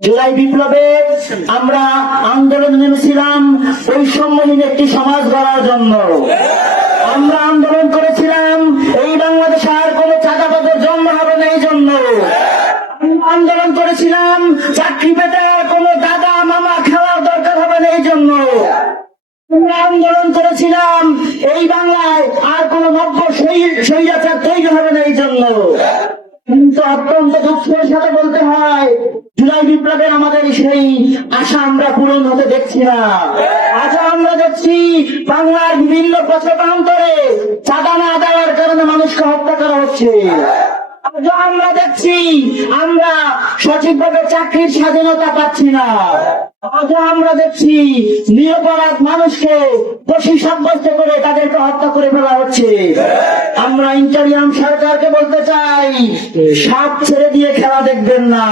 জুলাই বিপ্লবে আমরা আন্দোলন নেমেছিলাম বৈষম্যহীন একটি সমাজ গড়ার জন্য। আমরা আন্দোলন করেছিলাম, এই বাংলাদেশে আর কোন চাঁদাবাদের জন্ম হবে না এই জন্য। আন্দোলন করেছিলাম, চাকরি পেতে আর কোনো দাদা, মামা খাওয়ার দরকার হবে না এই জন্য। আমরা আন্দোলন করেছিলাম, এই বাংলায় আর কোন নব্য স্বৈরাচার তৈরি হবে না এই জন্য। কিন্তু অত্যন্ত দুঃখের সাথে জুলাই বিপ্লবের আমাদের সেই আশা আমরা পূরণ হতে দেখছি না। আশা আমরা দেখছি বাংলার বিভিন্ন পথপ্রান্তরে চাঁদা না দেওয়ার কারণে মানুষকে হত্যা করা হচ্ছে। আমরা দেখছি আমরা সঠিকভাবে চাকরির স্বাধীনতা পাচ্ছি না। আমরা দেখছি নিরপরাধ মানুষকে দোষী সাব্যস্ত করে তাদেরকে হত্যা করে ফেলা হচ্ছে। আমরা ইন্টারিয়াম সরকারকে বলতে চাই, সাপ ছেড়ে দিয়ে খেলা দেখবেন না।